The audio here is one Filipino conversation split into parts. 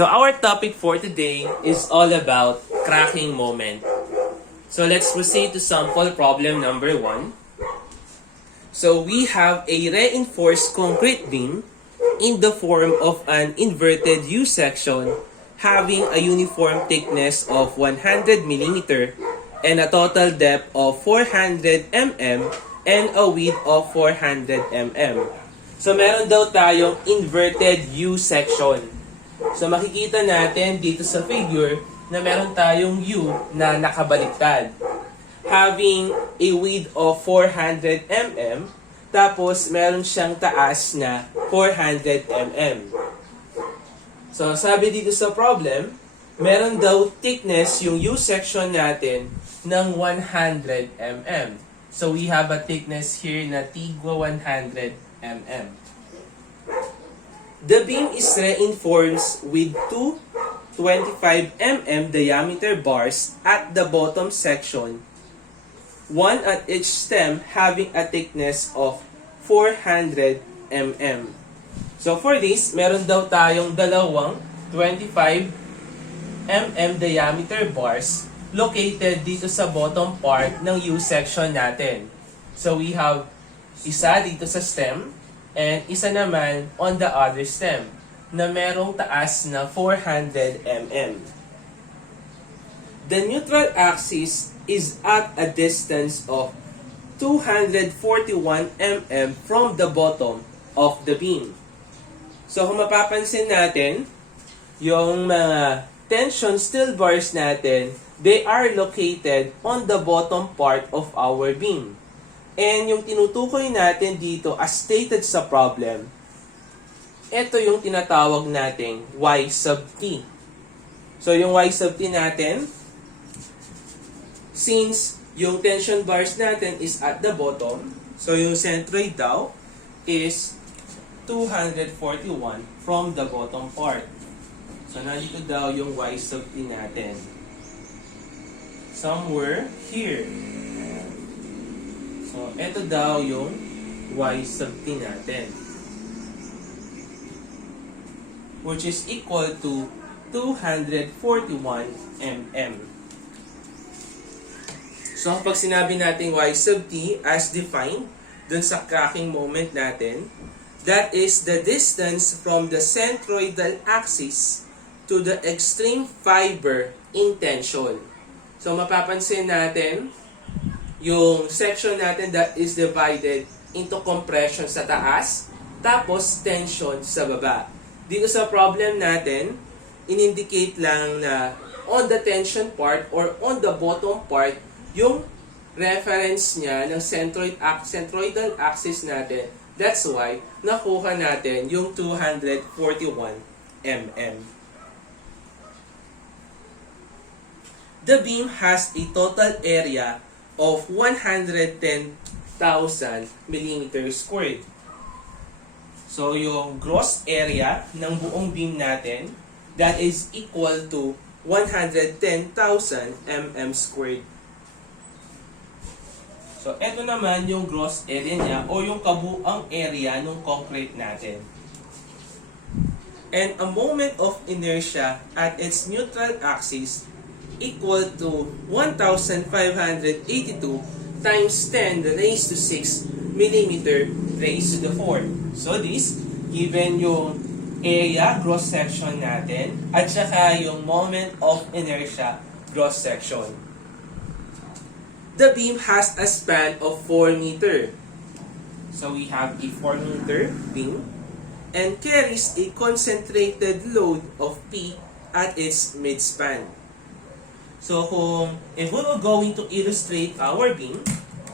So our topic for today is all about cracking moment. So let's proceed to sample problem number 1. So we have a reinforced concrete beam in the form of an inverted U-section having a uniform thickness of 100 mm and a total depth of 400 mm and a width of 400 mm. So meron daw tayong inverted U-section. So makikita natin dito sa figure na meron tayong U na nakabaliktad. Having a width of 400 mm, tapos meron siyang taas na 400 mm. So sabi dito sa problem, meron daw thickness yung U-section natin ng 100 mm. So we have a thickness here na tigwa 100 mm. The beam is reinforced with two 25 mm diameter bars at the bottom section, one at each stem having a thickness of 400 mm. So for this, meron daw tayong dalawang 25 mm diameter bars located dito sa bottom part ng U-section natin. So we have isa dito sa stem and isa naman on the other stem na merong taas na 400 mm. The neutral axis is at a distance of 241 mm from the bottom of the beam. So kung mapapansin natin, yung mga tension steel bars natin, they are located on the bottom part of our beam. And yung tinutukoy natin dito as stated sa problem, ito yung tinatawag nating Y sub T. So yung Y sub T natin, since yung tension bars natin is at the bottom, so yung centroid daw is 241 from the bottom part. So nandito daw yung Y sub T natin. Somewhere here. So, ito daw yung Y sub T natin. Which is equal to 241 mm. So, kapag sinabi natin Y sub T as defined dun sa cracking moment natin, that is the distance from the centroidal axis to the extreme fiber in tension. So, mapapansin natin, yung section natin that is divided into compression sa taas, tapos tension sa baba. Dito sa problem natin, in-indicate lang na on the tension part or on the bottom part, yung reference niya ng centroidal axis natin. That's why, nakuha natin yung 241 mm. The beam has a total area of 110,000 mm squared. So, yung gross area ng buong beam natin, that is equal to 110,000 mm squared. So, eto naman yung gross area niya o yung kabuang area ng concrete natin. And a moment of inertia at its neutral axis equal to 1,582 times 10 raised to 6 millimeter raised to the 4. So this, given yung area cross section natin at saka yung moment of inertia cross section. The beam has a span of 4 meter. So we have a 4 meter beam and carries a concentrated load of P at its midspan. So, if we were going to illustrate our beam,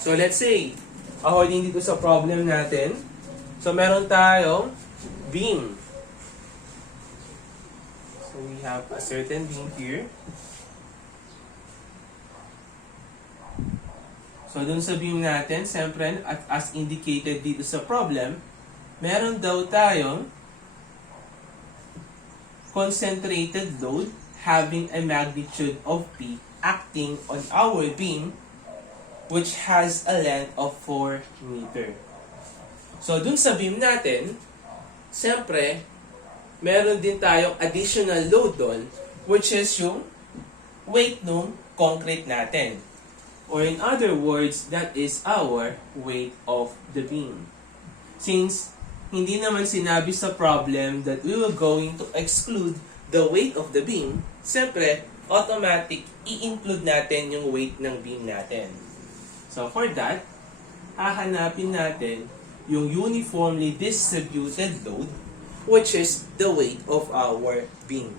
so let's say, according dito sa problem natin, so meron tayong beam. So, we have a certain beam here. So, dun sa beam natin, siyempre, at as indicated dito sa problem, meron daw tayong concentrated load having a magnitude of P acting on our beam which has a length of 4 meter. So, dun sa beam natin, siyempre, meron din tayong additional load doon, which is yung weight ng concrete natin. Or in other words, that is our weight of the beam. Since hindi naman sinabi sa problem that we were going to exclude the weight of the beam, siyempre, automatic, i-include natin yung weight ng beam natin. So for that, hahanapin natin yung uniformly distributed load, which is the weight of our beam.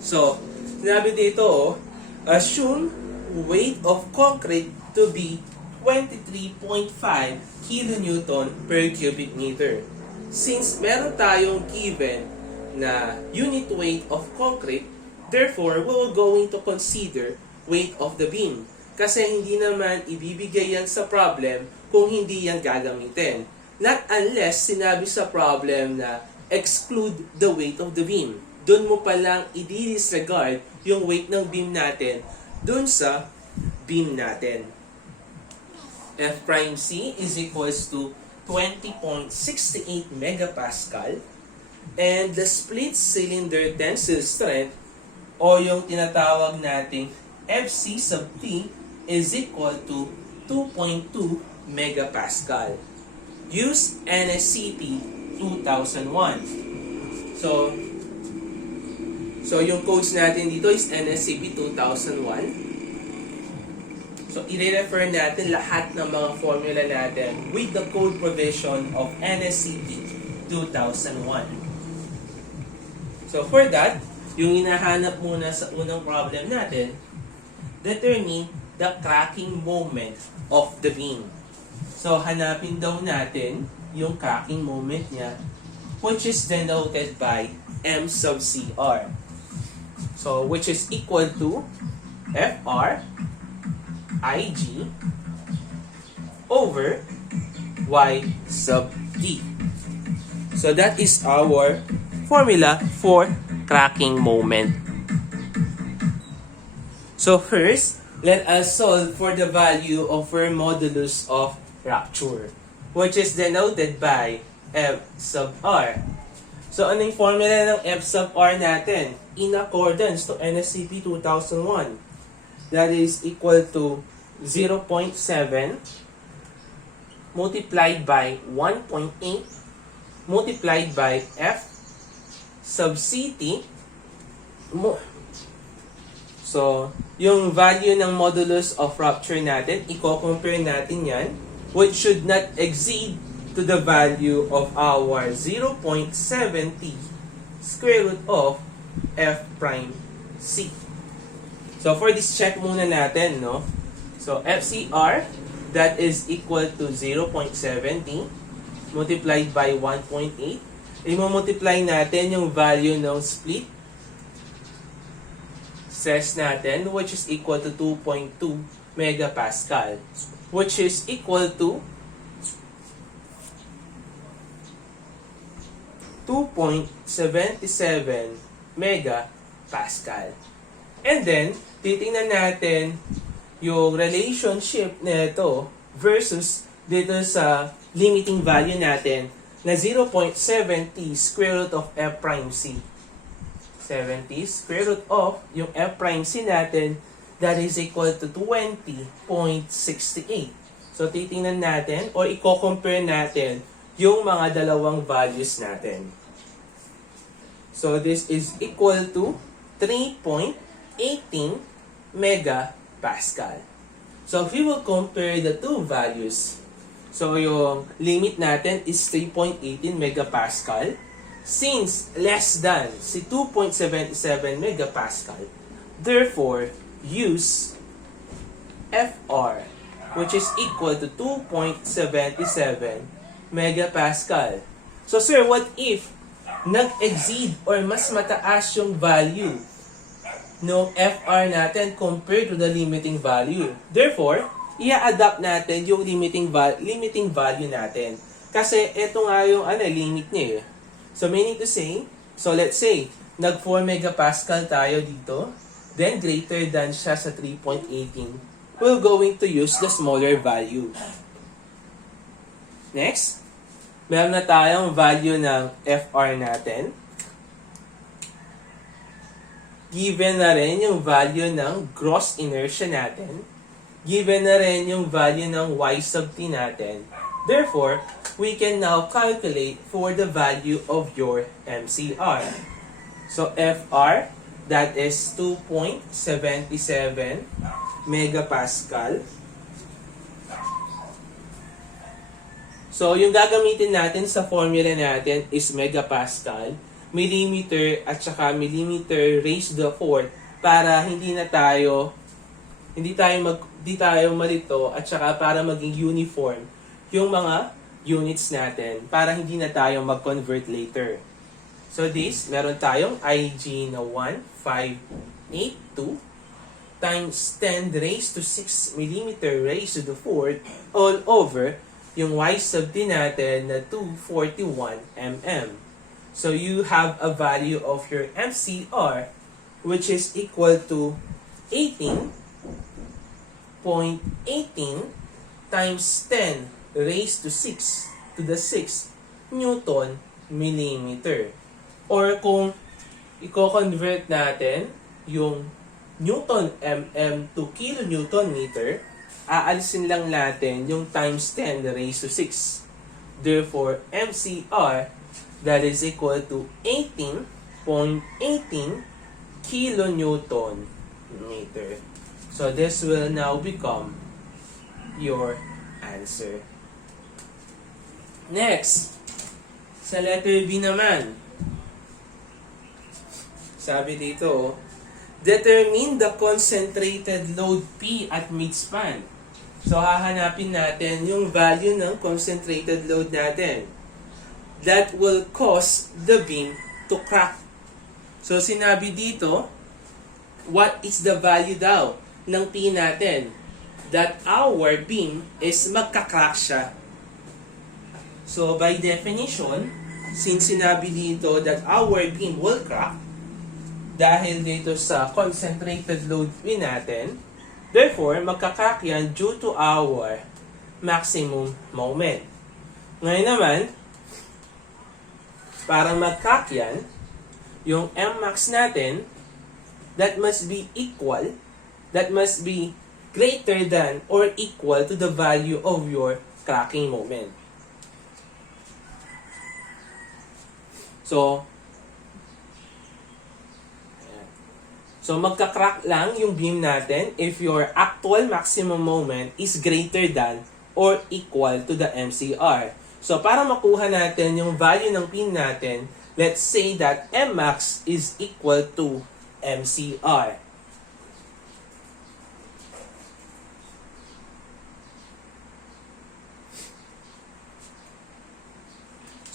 So, sinabi dito, assume weight of concrete to be 23.5 kilonewton per cubic meter. Since meron tayong given na unit weight of concrete, therefore, we're going to consider weight of the beam. Kasi hindi naman ibibigay yan sa problem kung hindi yan gagamitin. Not unless sinabi sa problem na exclude the weight of the beam. Doon mo palang i-disregard yung weight ng beam natin doon sa beam natin. F prime C is equals to 20.68 megapascal, and the split cylinder tensile strength o yung tinatawag nating FC sub T is equal to 2.2 megapascal. Use NSCP 2001. So yung codes natin dito is NSCP 2001. So, i-refer natin lahat ng mga formula natin with the code provision of NSCP 2001. So, for that, yung hinahanap muna sa unang problem natin, determine the cracking moment of the beam. So, hanapin daw natin yung cracking moment niya, which is denoted by M sub CR. So, which is equal to FR IG over Y sub D. So, that is our formula for cracking moment. So, first, let us solve for the value of our modulus of rapture, which is denoted by F sub R. So, ano yung formula ng F sub R natin? In accordance to NSCP 2001. That is equal to 0.7 multiplied by 1.8 multiplied by F sub CT. So, yung value ng modulus of rupture natin, i-compare natin yan, which should not exceed to the value of our 0.70 square root of F prime C. So, for this, check muna natin, no? So, FCR, that is equal to 0.70 multiplied by 1.8. I-multiply natin yung value ng split stress natin, which is equal to 2.2 megapascal, which is equal to 2.77 megapascal. And then, titingnan natin yung relationship nito versus dito sa limiting value natin na 0.70 square root of F prime C. 70 square root of yung F prime C natin, that is equal to 20.68. So, titingnan natin or i-compare natin yung mga dalawang values natin. So, this is equal to 3.18 megapascal. So, if we will compare the two values, so yung limit natin is 3.18 megapascal. Since less than si 2.77 megapascal, therefore, use FR, which is equal to 2.77 megapascal. So, sir, what if nag-exceed or mas mataas yung value ng FR natin compared to the limiting value? Therefore, i-adapt natin yung limiting value natin. Kasi ito nga yung limit niya eh. So, meaning to say, so let's say, nag-4 megapascal tayo dito, then greater than siya sa 3.18, we're going to use the smaller value. Next, meron na tayong value ng FR natin. Given na rin yung value ng gross inertia natin. Given na rin yung value ng y sub t natin. Therefore, we can now calculate for the value of your MCR. So, FR, that is 2.77 megapascal. So, yung gagamitin natin sa formula natin is megapascal, millimeter at saka millimeter raised to the fourth para hindi tayo malito at saka para maging uniform yung mga units natin para hindi na tayo mag-convert later. So this, meron tayong IG na 1582 times 10 raised to 6 millimeter raised to the fourth all over yung y sub t natin na 241 mm. So you have a value of your MCR which is equal to 18.18 times 10 raised to 6 to the 6 Newton millimeter. Or kung i-convert natin yung Newton mm to kilonewton meter, aalisin lang natin yung times 10 raised to 6. Therefore, MCR that is equal to 18.18 kilonewton meter. So this will now become your answer. Next, sa letter B naman, sabi dito, determine the concentrated load P at midspan. So hahanapin natin yung value ng concentrated load natin that will cause the beam to crack. So sinabi dito, what is the value daw ng P natin? That our beam is magka-crack siya. So by definition, since sinabi dito that our beam will crack, dahil dito sa concentrated load P natin, therefore magka-crack yan due to our maximum moment. Ngayon naman, para mag-crack yan, yung Mmax natin, that must be greater than or equal to the value of your cracking moment. So magka-crack lang yung beam natin if your actual maximum moment is greater than or equal to the MCR. So para makuha natin yung value ng P natin, let's say that Mmax is equal to MCR.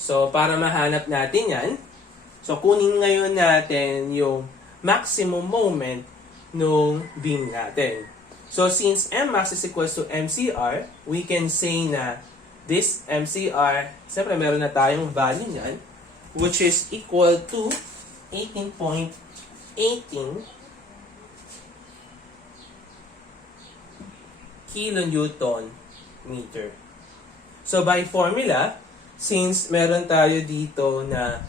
So, para mahanap natin yan, so kunin ngayon natin yung maximum moment nung beam natin. So, since Mmax is equal to MCR, we can say na this MCR, siyempre meron na tayong value niyan, which is equal to 18.18 kilonewton meter. So, by formula, since meron tayo dito na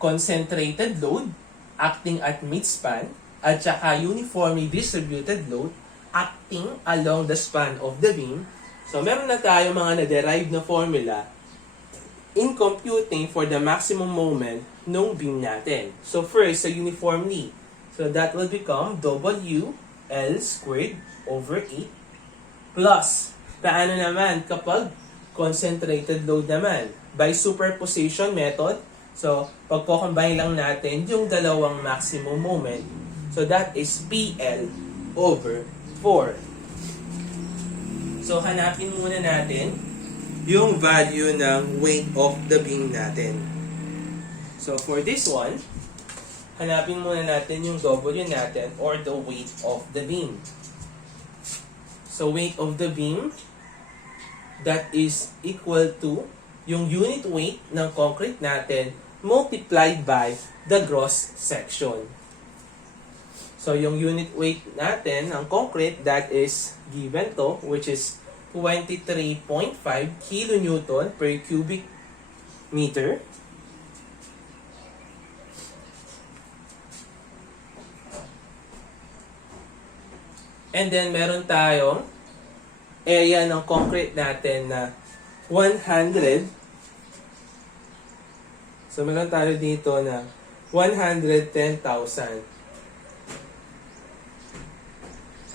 concentrated load acting at midspan at saka uniformly distributed load acting along the span of the beam, so meron na tayo mga na-derived na formula in computing for the maximum moment ng beam natin. So first, sa uniformly, so that will become WL squared over 8 plus paano naman kapag concentrated load naman? By superposition method, so pagko-combine lang natin yung dalawang maximum moment. So that is PL over 4. So hanapin muna natin yung value ng weight of the beam natin. So for this one, hanapin muna natin yung W natin or the weight of the beam. So weight of the beam, that is equal to yung unit weight ng concrete natin multiplied by the gross section. So yung unit weight natin ng concrete, that is given to, which is 23.5 kilonewton per cubic meter. And then meron tayong area ng concrete natin na 100. So meron tayo dito na 110,000.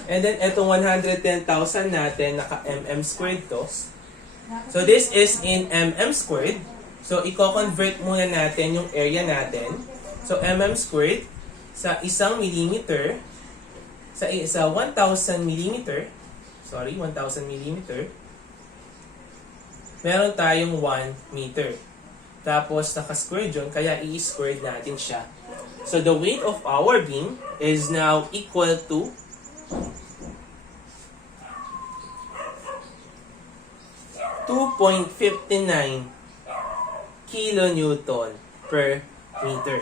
And then itong 110,000 natin, naka mm squared to. So this is in mm squared. So i-convert muna natin yung area natin. So mm squared sa 1 millimeter, sa 1,000 millimeter, 1,000 millimeter, meron tayong 1 meter. Tapos naka-squared yun, kaya i-squared natin siya. So the weight of our beam is now equal to 2.59 kilonewton per meter.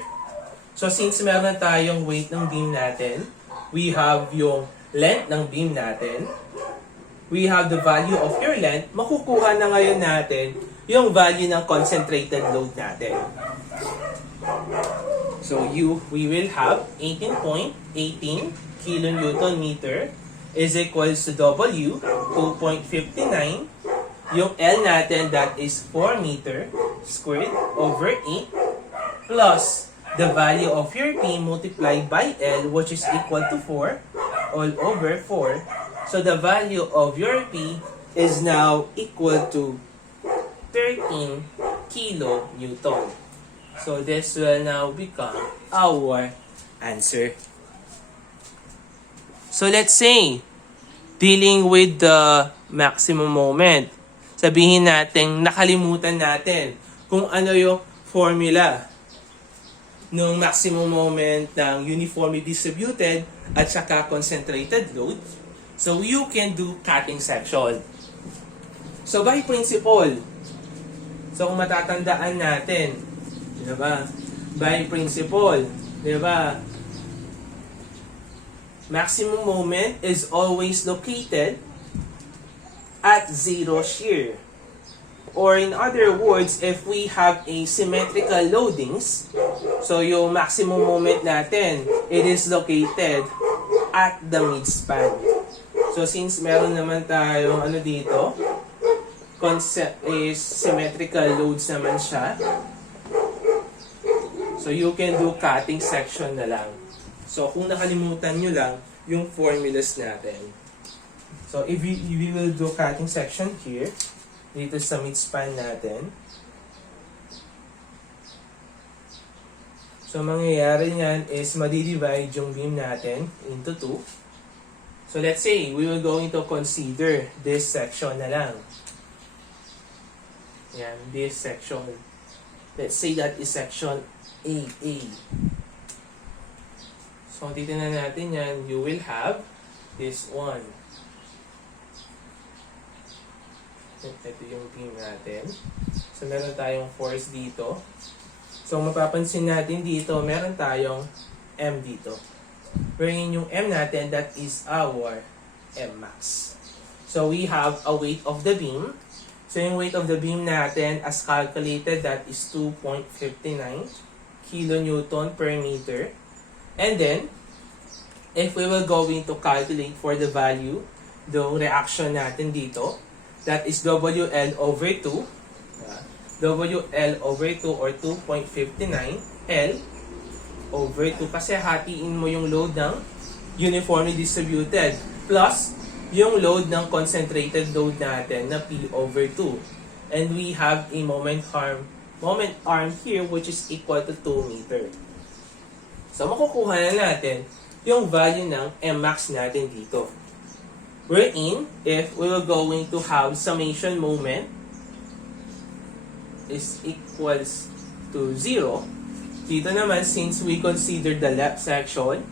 So since meron tayong weight ng beam natin, we have yung length ng beam natin, we have the value of your length, makukuha na ngayon natin yung value ng concentrated load natin. So we will have 18.18 kilonewton meter is equals to W, 2.59. Yung L natin, that is 4 meter squared over 8 plus the value of your P multiplied by L, which is equal to 4 all over 4. So the value of your P is now equal to 13 kilonewton. So this will now become our answer. So let's say, dealing with the maximum moment, sabihin natin, nakalimutan natin kung ano yung formula ng maximum moment ng uniformly distributed at saka concentrated load. So you can do cutting section. So by principle, so kung matatandaan natin, di ba? By principle, di ba? Maximum moment is always located at zero shear. Or in other words, if we have a symmetrical loadings, so yung maximum moment natin, it is located at the midspan. So since meron naman tayong ano dito, concept is symmetrical loads naman siya, so you can do cutting section na lang. So kung nakalimutan nyo lang yung formulas natin. So if we will do cutting section here, dito sa midspan natin. So mangyayari niyan is madidivide yung beam natin into 2. So let's say we will going to consider this section na lang. Yan, this section. Let's say that is section AA. So titignan natin yan, you will have this one. Ito yung beam natin. So, meron tayong force dito. So, mapapansin natin dito, meron tayong M dito. Wherein yung M natin, that is our M max. So, we have a weight of the beam. So, yung weight of the beam natin, as calculated, that is 2.59 kilonewton per meter. And then, if we will going to calculate for the value, the reaction natin dito, that is WL over 2. WL over 2 or 2.59 L over 2. Kasi hatiin mo yung load ng uniformly distributed plus yung load ng concentrated load natin na P over 2. And we have a moment arm here which is equal to 2 meter. So makukuha na natin yung value ng Mmax natin dito. Wherein, if we were going to have summation moment is equals to 0, dito naman, since we consider the left section,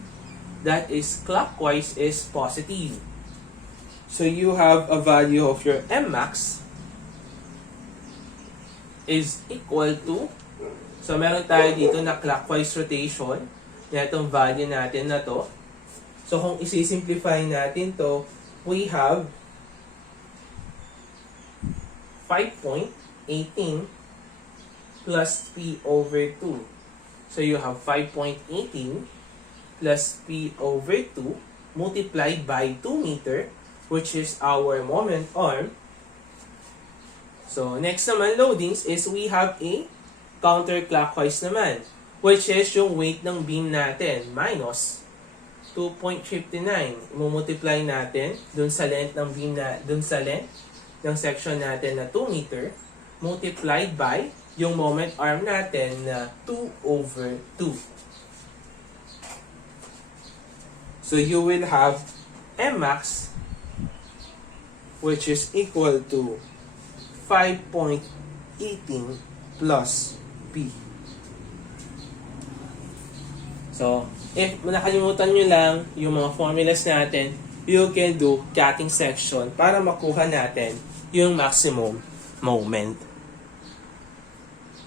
that is clockwise is positive. So you have a value of your Mmax is equal to, so meron tayo dito na clockwise rotation, na itong value natin na to. So kung isi-simplify natin to, we have 5.18 plus P over 2. So you have 5.18 plus P over 2 multiplied by 2 meter, which is our moment arm. So next naman loadings is we have a counterclockwise naman, which is yung weight ng beam natin minus 2.59. Imumultiply natin dun sa length ng beam dun sa length ng section natin na 2 meter multiplied by yung moment arm natin na 2 over 2. So you will have Mmax, which is equal to 5.18 plus P. So, if nakalimutan nyo lang yung mga formulas natin, you can do cutting section para makuha natin yung maximum moment.